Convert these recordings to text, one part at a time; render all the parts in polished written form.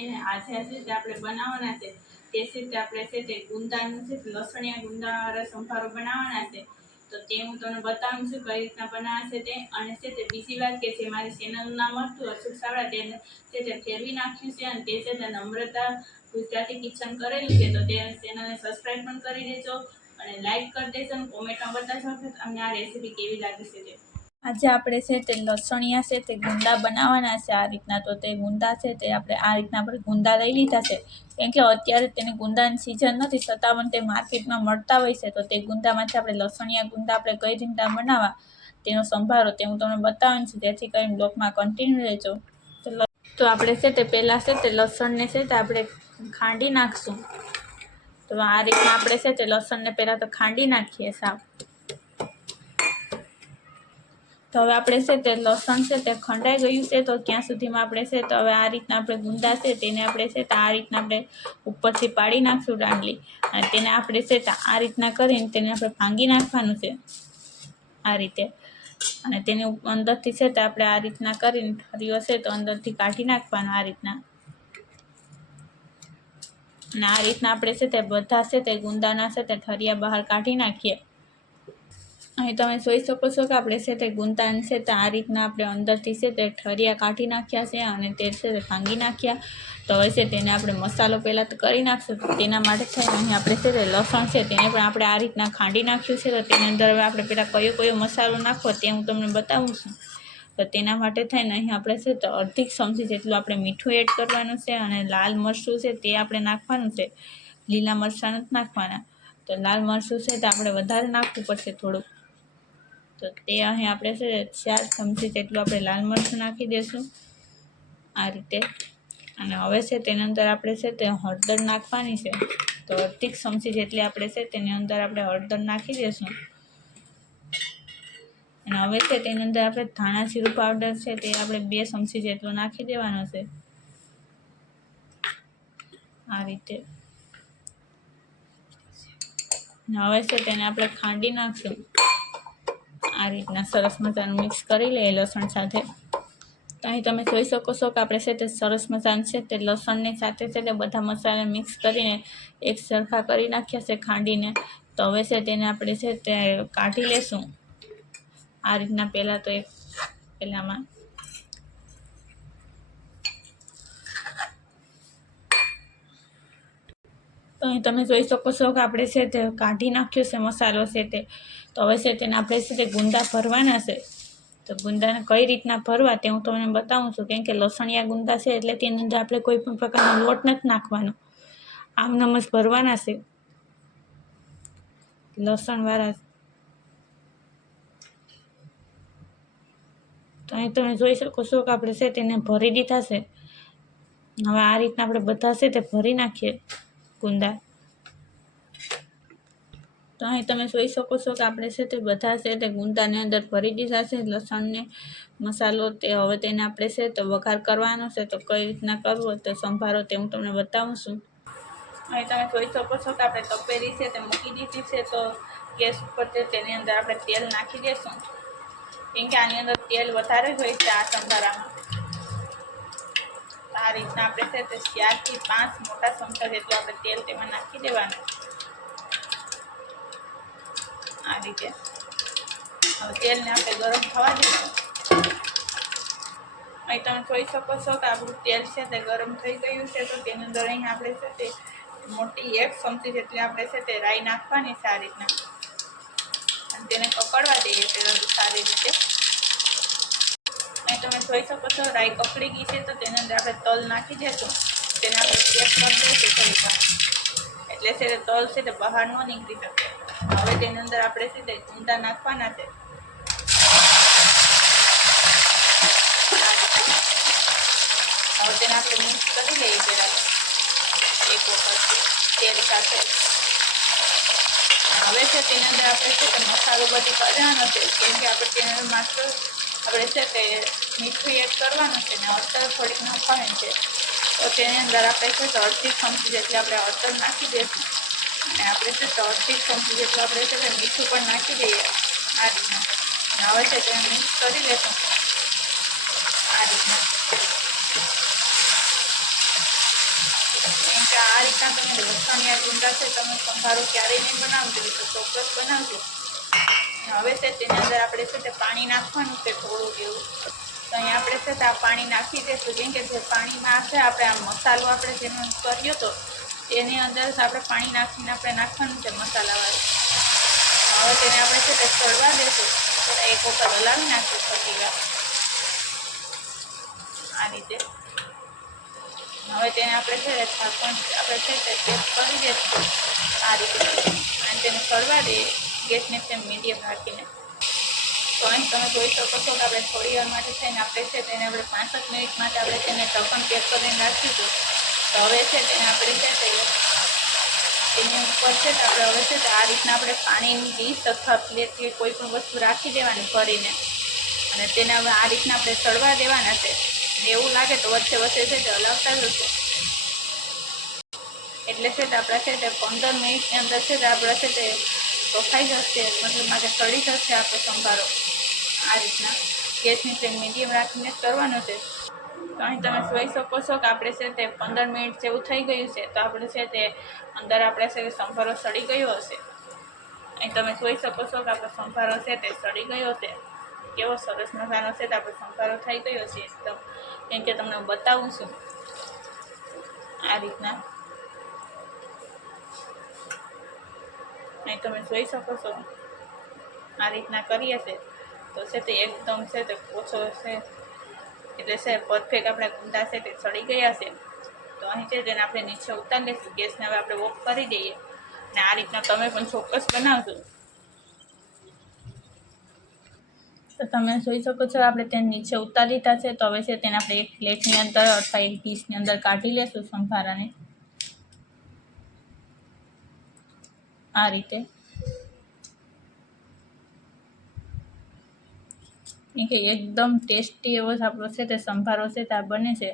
આજે આપણે બનાવવાના છે તે રીતે આપણે છે તે ગુંદાનું છે લસણિયા ગુંદાવાળા સંભારો બનાવવાના છે. તો તે હું તમને બતાવું છું કઈ રીતના બનાવે છે તે. અને છે તે બીજી વાત કે જે મારી ચેનલનું નામ હતું અશોક સાવડા તેને છે તે ફેરવી નાખ્યું છે અને તે છે તે નમ્રતા ગુજરાતી કિચન કરેલું છે. તો તે ચેનલને સબસ્ક્રાઈબ પણ કરી દેજો અને લાઈક કરી દેજો અને કોમેન્ટમાં બતાવજો કે તમને આ રેસીપી કેવી લાગી છે તે. આજે આપણે છે તે લસણિયા છે તે ગુંદા બનાવવાના છે આ રીતના. તો તે ગુંદા છે તે આપણે આ રીતના આપણે ગુંદા લઈ લીધા છે, કેમ કે અત્યારે તેની ગુંદાની સિઝન નથી છતાં પણ તે માર્કેટમાં મળતા હોય છે. તો તે ગુંદામાંથી આપણે લસણિયા ગુંદા આપણે કઈ રીતના બનાવવા તેનો સંભારો તે હું તમને બતાવવાનું છું, જેથી કરીને બ્લોગમાં કન્ટિન્યુ રહેજો. તો આપણે છે તે પહેલાં છે તે લસણને છે તે આપણે ખાંડી નાખશું. તો આ રીતના આપણે છે તે લસણને પહેલાં તો ખાંડી નાખીએ સાવ. તો હવે આપણે છે તે લસણ છે તે ખંડાઈ ગયું છે. તો ત્યાં સુધીમાં આપણે છે તો હવે આ રીતના આપણે ગુંદા છે તેને આપણે છે તો આ રીતના આપણે ઉપરથી પાડી નાખશું દાંડલી, અને તેને આપણે છે તો આ રીતના કરીને તેને આપણે ભાંગી નાખવાનું છે આ રીતે. અને તેને અંદરથી છે તો આપણે આ રીતના કરીને ઠરીઓ છે તો અંદરથી કાઢી નાખવાનું આ રીતના. અને આ રીતના આપણે છે તે બધા છે તે ગુંદાના છે તે ઠરિયા બહાર કાઢી નાખીએ. અહીં તમે જોઈ શકો છો કે આપણે છે તે ગુંદાને છે તે આ રીતના આપણે અંદરથી છે તે ઠરિયા કાઢી નાખ્યા છે અને તે છે તે ભાંગી નાખ્યા. તો હવે છે તેને આપણે મસાલો પહેલાં તો કરી નાખશું. તેના માટે થઈને અહીં આપણે છે તે લસણ છે તેને પણ આપણે આ રીતના ખાંડી નાખ્યું છે. તો તેની અંદર હવે આપણે પહેલાં કયો મસાલો નાખવો તે હું તમને બતાવું છું. તો તેના માટે થઈને અહીં આપણે છે તો અડધી ચમચી જેટલું આપણે મીઠું એડ કરવાનું છે અને લાલ મરચું છે તે આપણે નાખવાનું છે. લીલા મરચાં નથી નાખવાના. તો લાલ મરચું છે તો આપણે વધારે નાખવું પડશે થોડુંક. તો તે અહીં આપણે છે 4 ચમચી જેટલું આપણે લાલ મરચું નાખી દઈશું આ રીતે. અને હવે છે તેની અંદર આપણે છે તે હળદર નાખવાની છે. તો અડધી ચમચી જેટલી આપણે છે તેની અંદર આપણે હળદર નાખી દઈશું. અને હવે છે તેની અંદર આપણે ધાણા જીરું પાવડર છે તે આપણે 2 ચમચી જેટલું નાખી દેવાનો છે આ રીતે. હવે છે તેને આપણે ખાંડી નાખશું આ રીતના. સરસ મજાનું મિક્સ કરી લઈએ લસણ સાથે. તો અહીં તમે જોઈ શકો છો કે આપણે છે તે સરસ મજાનું છે તે લસણની સાથે છે તે બધા મસાલા મિક્સ કરીને એક સરખા કરી નાખ્યા છે ખાંડીને. તો હવે છે તેને આપણે છે તે કાઢી લેશું આ રીતના. પહેલાં તો એક પેલામાં તો અહીં તમે જોઈ શકો છો કે આપણે છે તે કાઢી નાખ્યો છે મસાલો છે તે. તો હવે છે તેને આપણે છે તે ગુંદા ભરવાના છે. તો ગુંદાને કઈ રીતના ભરવા તે હું તમને બતાવું છું, કેમ કે લસણિયા ગુંદા છે એટલે તેની અંદર આપણે કોઈ પણ પ્રકારનો લોટ નથી નાખવાનો, આમનામ જ ભરવાના છે લસણવાળા. તો અહીં તમે જોઈ શકો છો કે આપણે છે તેને ભરી દીધા છે. હવે આ રીતના આપણે બધા છે તે ભરી નાખીએ ગુંદા. તો અહીં તમે જોઈ શકો છો કે આપણે છે તે બધા છે તે ગુંદાની અંદર ભરી દીધા છે લસણને મસાલો તે. હવે તેને આપણે છે તો વઘાર કરવાનો છે. તો કઈ રીતના કરવો તે સંભારો તે હું તમને બતાવું છું. અહીં તમે જોઈ શકો છો કે આપણે તપેલી છે તે મૂકી દીધી છે. તો ગેસ ઉપર છે તેની અંદર આપણે તેલ નાખી દઈશું, કેમ કે આની અંદર તેલ વધારે હોય છે આ સંભારામાં. આ રીતના આપણે છે તે 4 થી 5 મોટા ચમચા જેટલું આપણે તેલ તેમાં નાખી દેવાનું આ રીતે. હવે તેલને આપણે ગરમ થવા દઈશું. અહીં તમે જોઈ શકો છો કે આપણું તેલ છે તે ગરમ થઈ ગયું છે. તો તેની અંદર અહીં આપણે છે તે મોટી 1 ચમચી જેટલી આપણે છે તે રાઈ નાખવાની છે આ રીતના. અને તેને કકડવા દઈએ પહેલાં સારી રીતે. અહીં તમે જોઈ શકો છો રાઈ કકડી ગઈ છે. તો તેની અંદર આપણે તલ નાખી દઈશું. તેને આપણે ચેક કરી દઈશું થોડીક વાર, એટલે છે તે તલ છે તે બહાર ન નીકળી શકે. હવે તેની અંદર આપણે છે તે ગુંદા નાખવાના છે. હવે તેને આપણે મિક્સ કરી લઈએ પહેલાં એક વખત તેલ સાથે. હવે છે તેની અંદર આપણે છે તે મસાલો બધી કરવાનો છે, કેમ કે આપણે તેની અંદર માત્ર આપણે છે તે મીઠું એડ કરવાનું છે ને હળદર થોડીક નાખવાની છે. તો તેની અંદર આપણે છે તો અડધી ચમચી જેટલી આપણે હળદર નાખી દઈશું. અને આપણે છે તો અડધી ચમચી જેટલું આપણે છે તે મીઠું પણ નાખી દઈએ આ રીતના. અને હવે છે તેને મિક્સ કરી લઈશું આ રીતના. કે આ રીતના તમે લસણિયા ગુંદા છે તમે સંભારો ક્યારેય નહીં બનાવજો તો ચોક્કસ બનાવજો. હવે છે તેની અંદર આપણે છે તે પાણી નાખવાનું છે થોડુંક એવું. તો અહીંયા આપણે છે તે આ પાણી નાખી દઈશું. કેમ કે જે પાણીમાં છે આપણે આ મસાલો આપણે જેનો કર્યો હતો તેની અંદર આપણે પાણી નાખીને આપણે નાખવાનું છે મસાલાવાળું. હવે તેને આપણે છે તે ચડવા દઈશું. એક વખત હલાવી નાખીશું થોડી વાર આ રીતે. હવે તેને આપણે છે ઢાંકણ આપણે છે તે પેક કરી દઈશું આ રીતે અને તેને ચડવા દઈએ ગેસની ફ્લેમ મીડિયમ રાખીને. તો અહીં તમે જોઈ શકો છો કે આપણે થોડી વાર માટે થઈને આપણે છે તેને આપણે 5 મિનિટ માટે આપણે તેને ઢાંકણ પેક કરીને રાખીશું. તો હવે છે તેને આપણે છે તેની ઉપર છે તો આપણે હવે છે તો આ રીતના આપણે પાણીની ડીશ અથવા પ્લેટ કે કોઈ પણ વસ્તુ રાખી દેવાની ભરીને અને તેને હવે આ રીતના આપણે ચડવા દેવાના છે. એવું લાગે તો વચ્ચે વચ્ચે છે તે હલાવતા જશું. એટલે છે તે આપણા છે તે 15 મિનિટની અંદર છે તે આપણે છે તે બફાઈ જશે, મતલબમાં કે ચડી જશે આપણો સંભારો. આ રીતના ગેસની ફ્લેમ મીડિયમ રાખીને કરવાનો છે. તો અહીં તમે જોઈ શકો છો કે આપણે છે તે 15 મિનિટ જેવું થઈ ગયું છે. તો આપણે છે તે અંદર આપણે છે કે સંભારો સડી ગયો હશે. અહીં તમે જોઈ શકો છો કે આપણો સંભારો છે તે સડી ગયો છે. કેવો સરસ મજાનો છે તો આપણો સંભારો થઈ ગયો છે એકદમ. કેમ કે તમને હું બતાવું છું આ રીતના. અહીં તમે જોઈ શકો છો આ રીતના કરીએ છે તો છે તે એકદમ છે તે ઓછો છે એટલે છે પરફેક્ટ આપણા ગુંદા છે તે સડી ગયા છે. તો અહીં છે તેને આપણે નીચે ઉતારી લઈશું. ગેસને હવે આપણે ઓફ કરી દઈએ અને આ રીતના તમે પણ ચોક્કસ બનાવજો. તો તમે જોઈ શકો છો આપણે તેને નીચે ઉતારી લીધા છે. તો હવે છે તેને આપણે એક પ્લેટની અંદર અથવા એક ડીશની અંદર કાઢી લેશું સંભારાને આ રીતે. કે એકદમ ટેસ્ટી એવો આપણો છે તે સંભારો છે તે બને છે.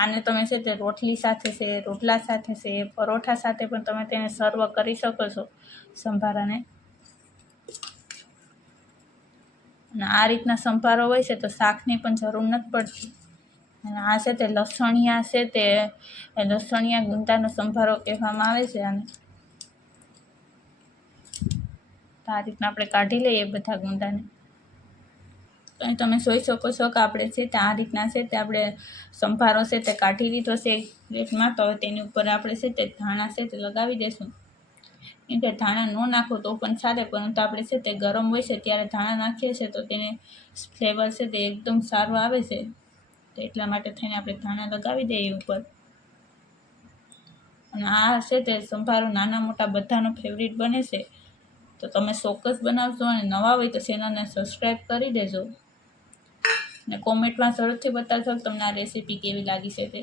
આને તમે છે તે રોટલી સાથે છે, રોટલા સાથે છે, પરોઠા સાથે પણ તમે તેને સર્વ કરી શકો છો સંભારાને. અને આ રીતના સંભારો હોય છે તો શાકની પણ જરૂર નથી પડતી. અને આ છે તે લસણિયા છે તે લસણિયા ગુંદાનો સંભારો કહેવામાં આવે છે આને. તો આ રીતના આપણે કાઢી લઈએ બધા ગુંદાને. તો અહીં તમે જોઈ શકો છો કે આપણે છે તે આ રીતના છે તે આપણે સંભારો છે તે કાઢી લીધો છે એક પ્લેટમાં. તો હવે તેની ઉપર આપણે છે તે ધાણા છે તે લગાવી દઈશું. કેમ કે ધાણા ન નાખો તો પણ ચાલે, પરંતુ આપણે છે તે ગરમ હોય છે ત્યારે ધાણા નાખીએ છીએ તો તેને ફ્લેવર છે તે એકદમ સારું આવે છે. તો એટલા માટે થઈને આપણે ધાણા લગાવી દઈએ ઉપર. અને આ છે તે સંભારો નાના મોટા બધાનો ફેવરિટ બને છે. તો તમે ચોક્કસ બનાવજો અને નવા હોય તો ચેનલને સબસ્ક્રાઈબ કરી દેજો અને કોમેન્ટમાં જરૂરથી બતાવજો તમને આ રેસીપી કેવી લાગી છે તે.